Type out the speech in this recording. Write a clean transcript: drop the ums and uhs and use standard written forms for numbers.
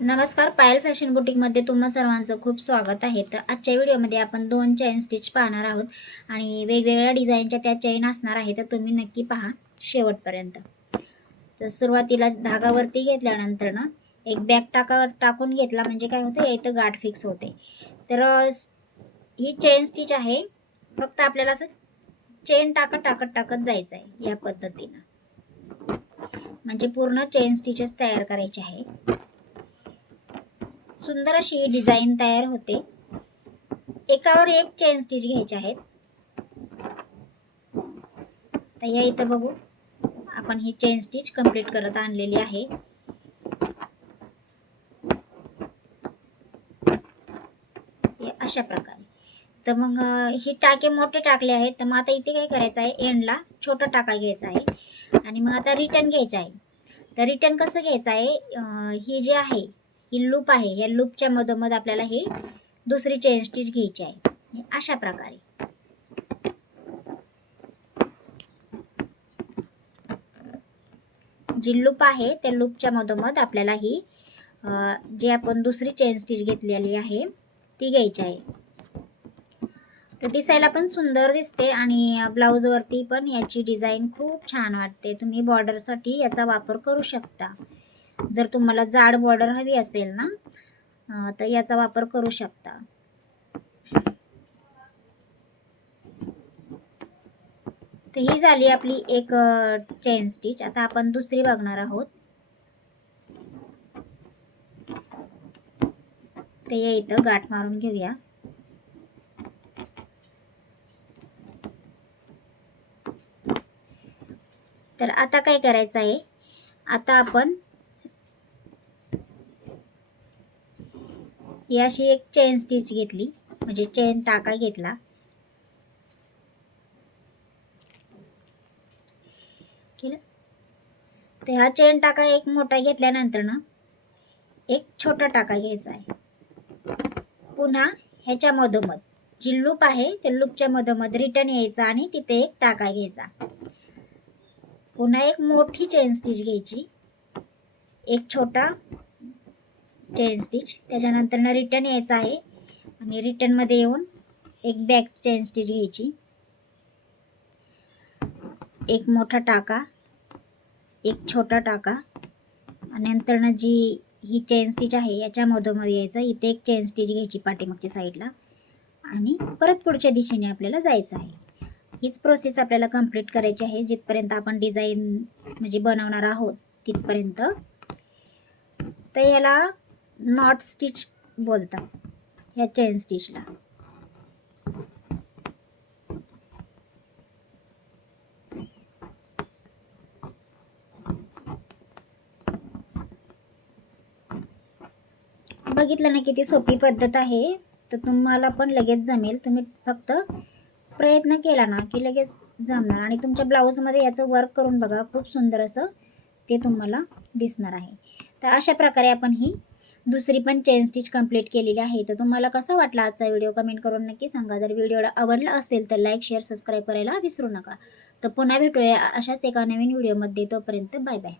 नमस्कार, पायल फॅशन बुटीकमध्ये तुम्हा सर्वांचं खूप स्वागत आहे. तर आजच्या व्हिडिओमध्ये आपण 2 चेन स्टिच पाहणार आहोत आणि वेगवेगळ्या डिझाईनच्या त्या चेन असणार आहे. तर तुम्ही नक्की पहा शेवटपर्यंत. तर सुरुवातीला धागावरती घेतल्यानंतर ना एक बॅक टाकून घेतला म्हणजे काय होतं, इथं गाठ फिक्स होते. तर ही चेन स्टिच आहे. फक्त आपल्याला असं चेन टाकत जायचं आहे या पद्धतीनं. म्हणजे पूर्ण चेन स्टिचेस तयार करायचे आहे. सुंदर अशी डिझाईन तयार होते. एकावर एक चेन स्टिच घ्यायचे आहेत. तर या इथं बघू आपण ही चेन स्टिच कंप्लीट करत आणलेली आहे. अशा प्रकारे. तर मग ही टाके मोठे टाकले आहेत. तर मग आता इथे काय करायचं आहे, एंडला छोटा टाका घ्यायचा आहे आणि मग आता रिटर्न घ्यायचं आहे. तर रिटर्न कसं घ्यायचं आहे, ही जी आहे ही लूप आहे, या लूपच्या मधोमध आपल्याला ही दुसरी चेन स्टिच घ्यायची आहे अशा प्रकारे. जी लूप आहे त्या लूपच्या मधोमध आपल्याला ही जी आपण दुसरी चेन स्टिच घेतलेली आहे ती घ्यायची आहे. तर दिसायला पण सुंदर दिसते आणि ब्लाऊजवरती पण याची डिझाईन खूप छान वाटते. तुम्ही बॉर्डरसाठी याचा वापर करू शकता. जर तुम्हाला जाड बॉर्डर हवी असेल ना तर याचा वापर करू शकता. तर ही झाली आपली एक चेन स्टिच. आता आपण दुसरी बघणार आहोत. तर या इथं गाठ मारून घेऊया. तर आता काय करायचं आहे, आता आपण ही अशी एक चेन स्टिच घेतली म्हणजे चेन टाका घेतला. केलं. तर हा चेन टाका एक मोठा घेतल्यानंतर ना एक छोटा टाका घ्यायचा आहे. पुन्हा ह्याच्या मधोमध जी लूप आहे त्या लूपच्या मधोमध रिटर्न यायचा आणि तिथे एक टाका घ्यायचा. पुन्हा एक मोठी चेन स्टिच घ्यायची, एक छोटा चेन स्टिच, त्याच्यानंतर रिटर्न यायचं आहे आणि रिटर्न मध्ये येऊन एक बॅक चेन स्टिच घ्यायची, एक मोठा टाका, एक छोटा टाका आणि नंतर जी ही चेन स्टिच आहे याच्या मधोमध यायचं, इथे एक चेन स्टिच घ्यायची पाठीमागच्या साईडला आणि परत पुढच्या दिशेने आपल्याला जायचं आहे. हीच प्रोसेस आपल्याला कंप्लीट करायची आहे जिथपर्यंत आपण डिझाईन म्हणजे बनवणार आहोत तिथपर्यंत. तर याला नॉट स्टिच बोलतात ह्या चेन स्टिचला. बघितलं ना किती सोपी पद्धत आहे. तर तुम्हाला पण लगेच जमेल. तुम्ही फक्त प्रयत्न केला ना की लगेच जमणार आणि तुमच्या ब्लाऊजमध्ये याचं वर्क करून बघा, खूप सुंदर असं ते तुम्हाला दिसणार आहे. तर अशा प्रकारे आपण ही दुसरी पण चेन स्टिच कंप्लीट केलेली आहे. तर तुम्हाला कसा वाटला आजचा व्हिडिओ कमेंट करून नक्की सांगा. जर व्हिडिओ आवडला असेल तर लाईक शेअर सबस्क्राईब करायला विसरू नका. तर पुन्हा भेटूया अशाच एका नवीन व्हिडिओमध्ये. तोपर्यंत बाय बाय.